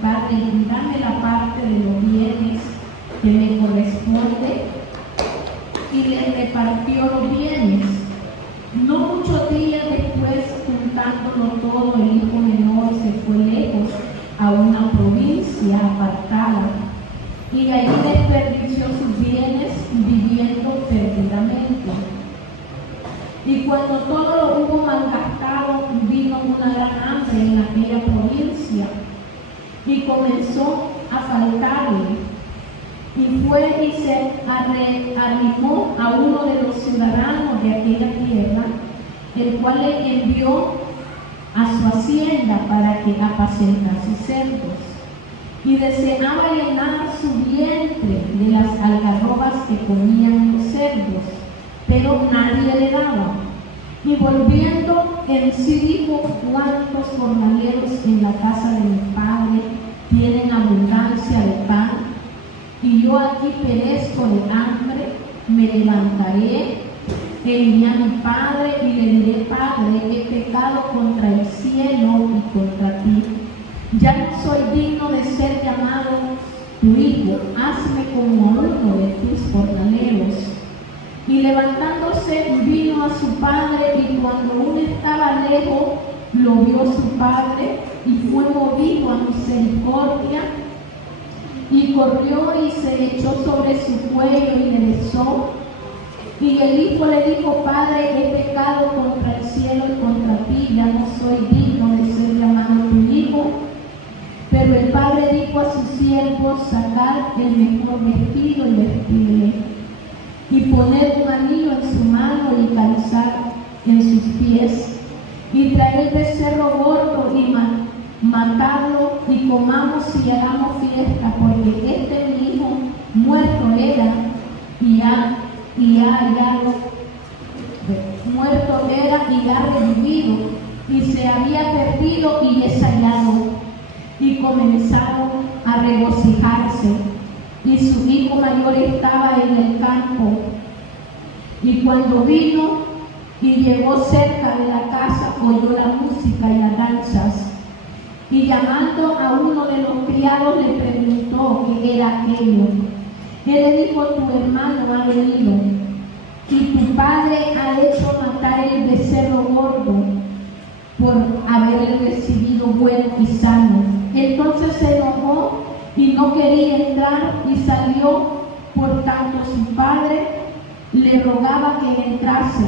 Padre, dame la parte de los bienes que me corresponde, y le repartió los bienes. No muchos días después, juntándolo todo, el hijo menor se fue lejos a una provincia apartada, y allí desperdició sus bienes viviendo perdidamente. Y cuando todo lo hubo malgastado, vino una gran hambre en aquella provincia, y comenzó a faltarle. Y fue y se arrimó a uno de los ciudadanos de aquella tierra, el cual le envió a su hacienda para que apacentase cerdos. Y deseaba llenar su vientre de las algarrobas que comían los cerdos, pero nadie le daba. Y volviendo en sí dijo: ¿cuántos jornaleros en la casa de mi padre tienen abundancia de pan? Y yo aquí perezco de hambre. Me levantaré e iré a mi padre y le diré: Padre, he pecado contra el cielo y contra ti. Ya no soy digno de ser llamado tu hijo. Hazme como uno de tus jornaleros. Y levantándose vino a su padre, y cuando aún estaba lejos, lo vio su padre, y fue movido a misericordia, y corrió y se echó sobre su cuello y le besó. Y el hijo le dijo: Padre, he pecado contra el cielo y contra ti, ya no soy digno de ser llamado tu hijo. Pero el padre dijo a sus siervos: sacad el mejor vestido y vestirle, y poned un anillo en su mano y calzad en sus pies, y traed el becerro gordo y matadlo, y comamos y hagamos fiesta, porque este mi hijo muerto era y ha revivido, y se había perdido y es hallado. Y comenzaron a regocijarse. Y su hijo mayor estaba en el campo. Y cuando vino y llegó cerca de la casa, oyó la música y las danzas. Y llamando a uno de los criados, le preguntó qué era aquello. Él le dijo: tu hermano ha venido, y tu padre ha hecho matar el becerro gordo, por haberle recibido bueno y sano. Entonces se enojó y no quería entrar, y salió. Por tanto su padre le rogaba que entrase.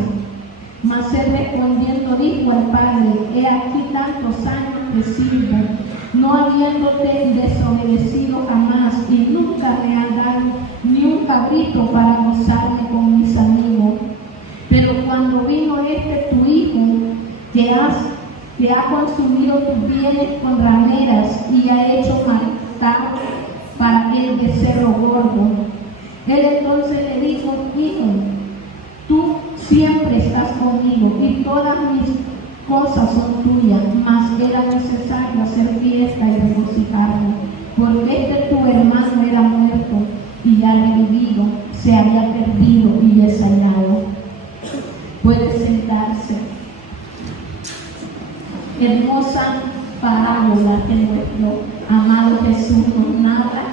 Mas él respondiendo dijo al padre: he aquí tantos años te sirvo, no habiéndote desobedecido jamás, y nunca me has dado ni un cabrito para gozarme con mis amigos. Pero cuando vino tu hijo, que ha consumido tus bienes con rameras y ha hecho matar para el becerro gordo. Él entonces le dijo: hijo, tú siempre estás conmigo y todas mis cosas son tuyas, mas era necesario hacer fiesta y regocijarme, porque tu hermano era muerto y ha revivido, se había perdido y es hallado. Puede sentarse. Hermosa parábola que nuestro amado Jesús nos narra.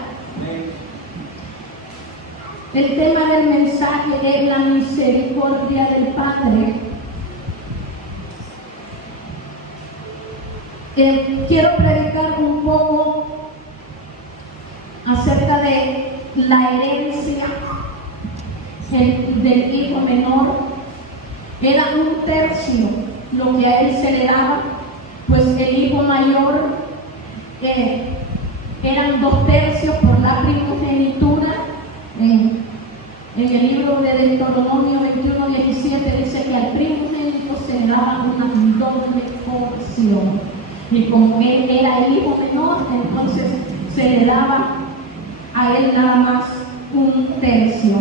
El tema del mensaje es la misericordia del Padre. Quiero predicar un poco acerca de la herencia del hijo menor. Era 1/3 lo que a él se le daba, pues el hijo mayor eran 2/3 por la primogenitura. En el libro de Deuteronomio 21:17 dice que al primogénito se le daba una doble porción, y como él era el hijo menor, entonces se le daba a él nada más 1/3.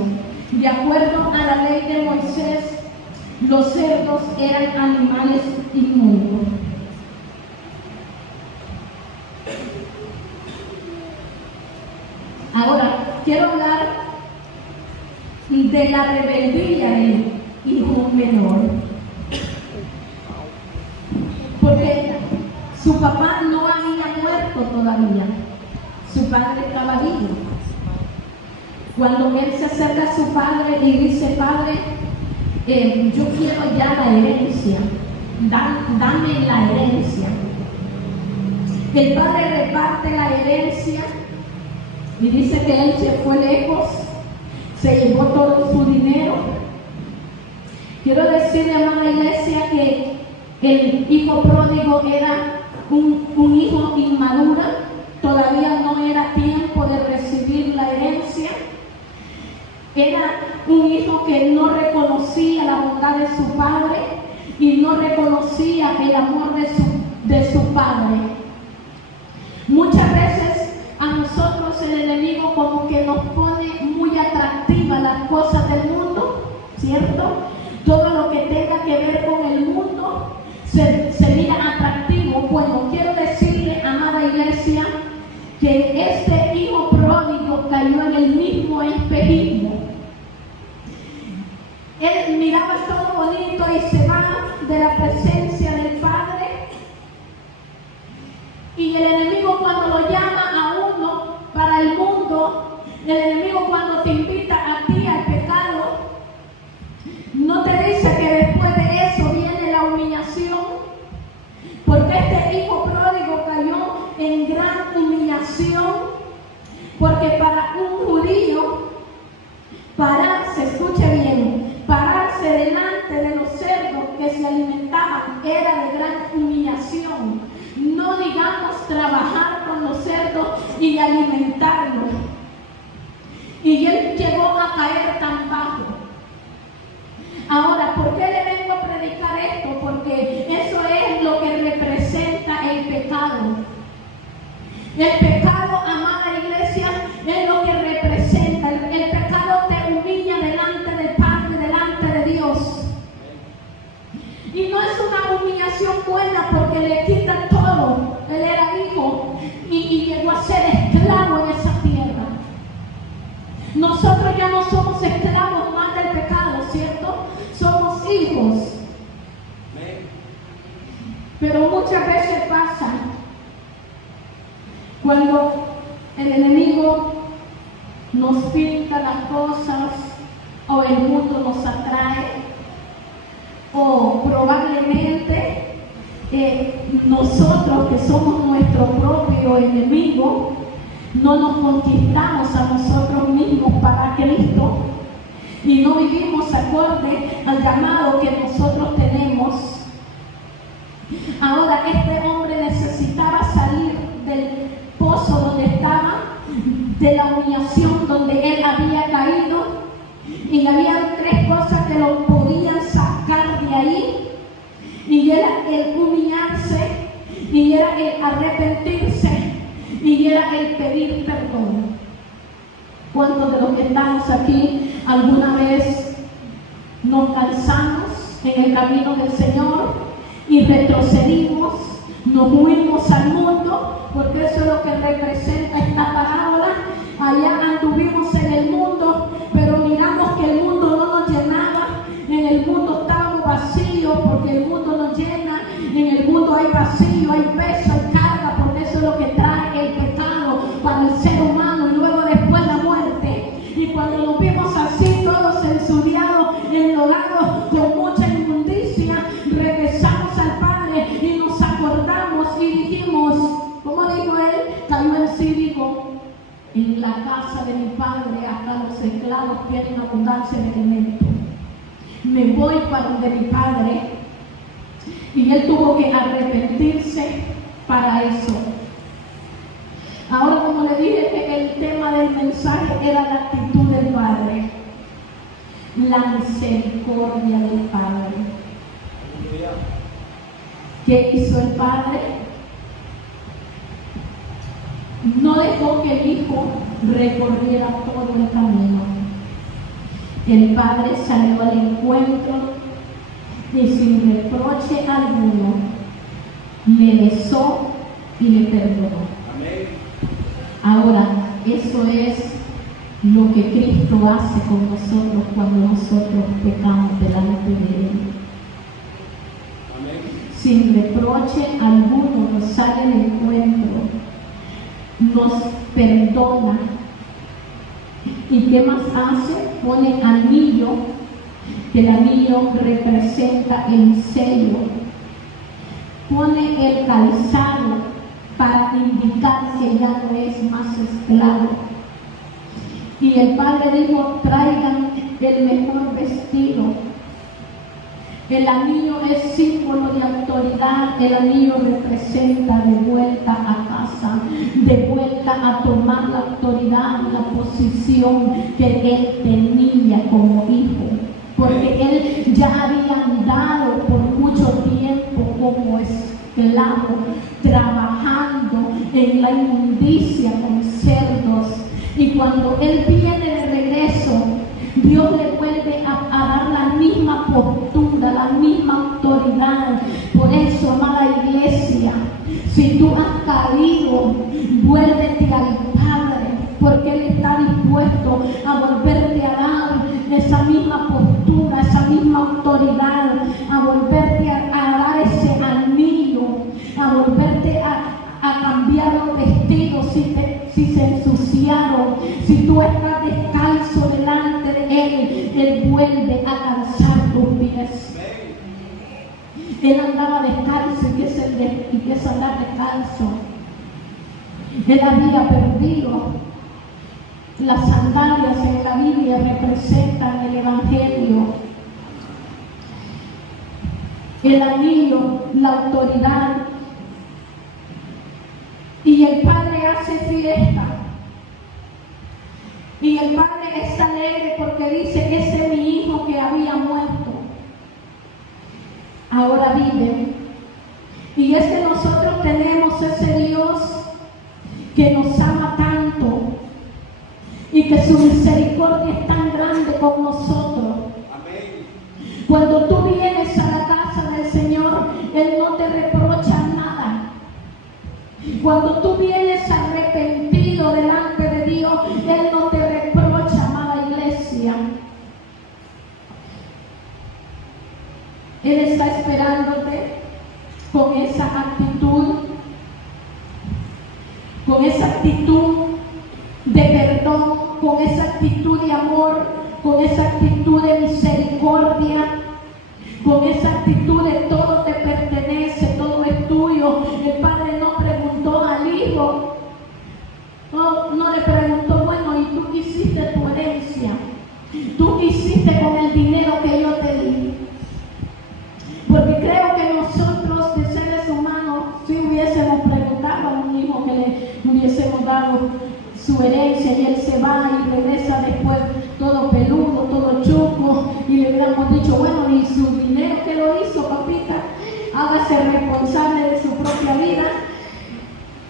De acuerdo a la ley de Moisés, los cerdos eran animales inmundos. Ahora, quiero hablar de la rebeldía del hijo menor, porque su papá no había muerto muerto todavía. Su padre estaba vivo. Cuando él se acerca a su padre y dice: Padre, yo quiero ya la herencia, dame la herencia. El padre reparte la herencia y dice que él se fue lejos, se llevó todo su dinero. Quiero decirle, amada iglesia, que el hijo pródigo era un hijo inmaduro, todavía no era tiempo de recibir la herencia. Era un hijo que no reconocía la bondad de su padre y no reconocía el amor de su padre. Muchas veces a nosotros el enemigo como que nos pone muy atractivas las cosas del mundo, ¿cierto? Todo lo que tenga que ver con el mundo se mira atractivo. Bueno, quiero decirle, amada iglesia, que este hijo pródigo cayó en el mismo espejismo. Él miraba todo bonito y se va de la presencia del Padre. Y el enemigo, cuando lo llama a uno para el mundo, el enemigo cuando te invita a ti al pecado, no te dice que después de eso viene la humillación, porque este hijo pródigo cayó en gran humillación, porque para un judío pararse, escuche bien, pararse delante de los cerdos que se alimentaban era de gran humillación. No digamos trabajar con los cerdos y alimentarlos. Y él llegó a caer tan bajo. Ahora, ¿por qué le vengo a predicar esto? Porque eso es lo que representa el pecado. El pecado, amada iglesia, es lo que representa. El pecado te humilla delante del Padre, delante de Dios. Y no es una humillación buena porque le quita todo. Él era hijo y llegó a ser esclavo en esa tierra. Nosotros ya no somos esclavos más del pecado, ¿cierto? Somos hijos. Pero muchas veces pasa cuando el enemigo nos pinta las cosas o el mundo nos atrae, o probablemente nosotros que somos nuestro propio enemigo no nos conquistamos a nosotros mismos para Cristo y no vivimos acorde al llamado que nosotros tenemos. Ahora este hombre necesitaba salir del pozo donde estaba, de la humillación donde él había caído, y había tres cosas que lo podían sacar de ahí, y era el humillarse, y era el arrepentirse, y era el pedir perdón. ¿Cuántos de los que estamos aquí alguna vez nos cansamos en el camino del Señor y retrocedimos, nos huimos al mundo? Porque eso es lo que representa esta parábola. Allá anduvimos en el mundo, pero miramos que el mundo no nos llenaba. En el mundo estábamos vacíos porque el mundo nos llena. En el mundo hay vacío, hay peso, hay carga, porque eso es lo que trae el pecado para el ser humano y luego después la muerte. Y cuando nos vimos así, todos ensuriados, enlodados, con mucha inmundicia, regresamos al Padre y nos acordamos y dijimos, ¿cómo dijo él? Cayó en sí, digo, en la casa de mi Padre hasta los esclavos tienen abundancia de alimento. Me voy para donde mi Padre. Y él tuvo que arrepentirse para eso. Ahora, como le dije, que el tema del mensaje era la actitud del Padre, la misericordia del Padre. ¿Qué hizo el Padre? No dejó que el Hijo recorriera todo el camino. El Padre salió al encuentro y sin reproche alguno le besó y le perdonó. Amén. Ahora, eso es lo que Cristo hace con nosotros cuando nosotros pecamos delante de Él. Amén. Sin reproche alguno nos sale al encuentro nos perdona. ¿Y qué más hace? Pone anillo, que el anillo representa el sello. Pone el calzado para indicar que ya no es más esclavo. Y el Padre dijo, traigan el mejor vestido. El anillo es símbolo de autoridad, el anillo representa de vuelta a casa, de vuelta a tomar la autoridad, la posición que él tenía como hijo. Porque él ya había andado por mucho tiempo como esclavo, trabajando en la inmundicia con cerdos. Y cuando él viene de regreso, Dios le vuelve a dar la misma postura, la misma autoridad. Por eso, amada iglesia, si tú has caído, vuélvete al Padre, porque Él está dispuesto a volverte a dar esa misma postura, esa misma autoridad, a volverte a dar ese anillo, a volverte a cambiar los vestidos si se ensuciaron. Si tú estás descalzo delante de Él, Él vuelve a calzar tus pies. Él andaba descalzo y que es andar descalzo. Él había perdido. Las sandalias en la Biblia representan el Evangelio. El anillo, la autoridad. Y el Padre hace fiesta. Y el Padre está alegre porque dice que ese es mi hijo que había muerto. Ahora vive. Y es que nosotros tenemos ese Dios que nos ama tanto y que su misericordia es tan grande con nosotros. Amén. Cuando tú vienes a la casa del Señor, Él no te reprocha nada. Cuando tú vienes arrepentido delante de Dios, Él no te reprocha, amada iglesia. Él está esperándote con esa actitud de perdón, con esa actitud de amor, con esa actitud de misericordia, con esa actitud de todo te pertenece, todo es tuyo. El Padre no preguntó al Hijo, no le preguntó, bueno, ¿y tú qué hiciste tu herencia? ¿Tú qué hiciste con el dinero que yo te di? Porque creo que nosotros, de seres humanos, si hubiésemos preguntado a un hijo que le hubiésemos dado su herencia y él se va y regresa después todo peludo, todo chuco, y le hubiéramos dicho, bueno, y su dinero que lo hizo, papita, hágase responsable de su propia vida,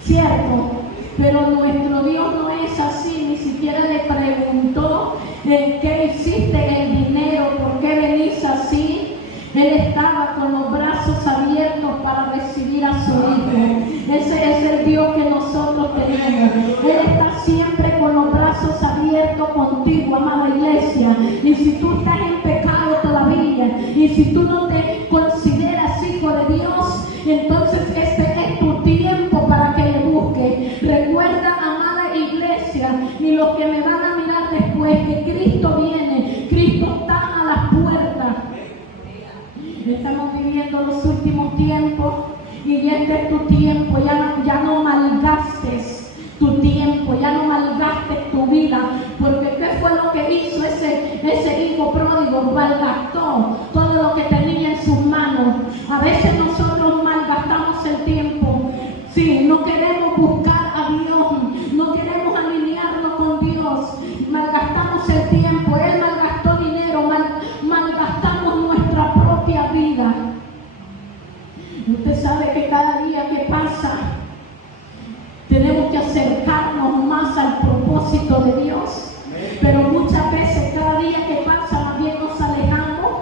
cierto. Pero nuestro Dios no es así, ni siquiera le preguntó qué hiciste el dinero, por qué venís así. Él estaba con los brazos abiertos para recibir a su Hijo. Ese es el Dios que nosotros tenemos. Él está siempre con los brazos abiertos contigo, amada iglesia. Y si tú estás en pecado todavía, y si tú no te consideras hijo de Dios, entonces este es tu tiempo para que le busques. Recuerda, amada iglesia, y los que me van a mirar después, que Cristo viene. Cristo está a las puertas. Estamos viviendo los últimos tiempos y este es tu tiempo. Ya no malgastes tu tiempo, ya no malgastes tu vida, porque ¿qué fue lo que hizo ese hijo pródigo? Malgastó todo lo que tenía en sus manos. A veces nosotros malgastamos el tiempo. Sí, no queremos buscar a Dios, no queremos alinearnos con Dios, malgastamos el tiempo. Él malgastó dinero, malgastamos nuestra propia vida. Usted sabe que cada día que pasa tenemos que acercarnos más al propósito de Dios, pero muchas veces cada día que pasa más bien nos alejamos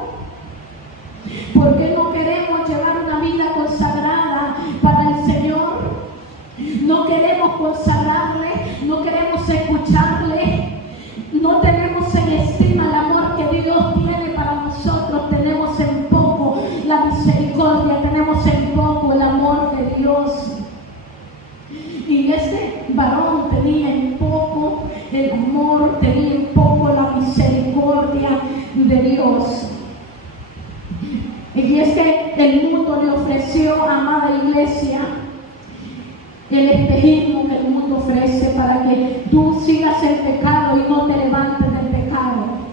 varón tenía en poco el amor, tenía en poco la misericordia de Dios. Y es que el mundo le ofreció, amada iglesia, el espejismo que el mundo ofrece para que tú sigas el pecado y no te levantes del pecado.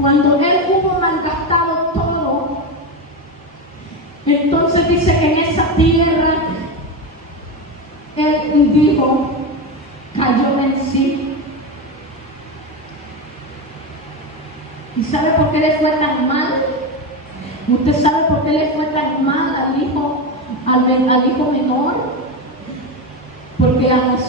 Cuando él hubo malgastado todo, entonces dice que en esa tierra él dijo, cayó en sí. ¿Y sabe por qué le fue tan mal? ¿Usted sabe por qué le fue tan mal al hijo menor? Porque abusó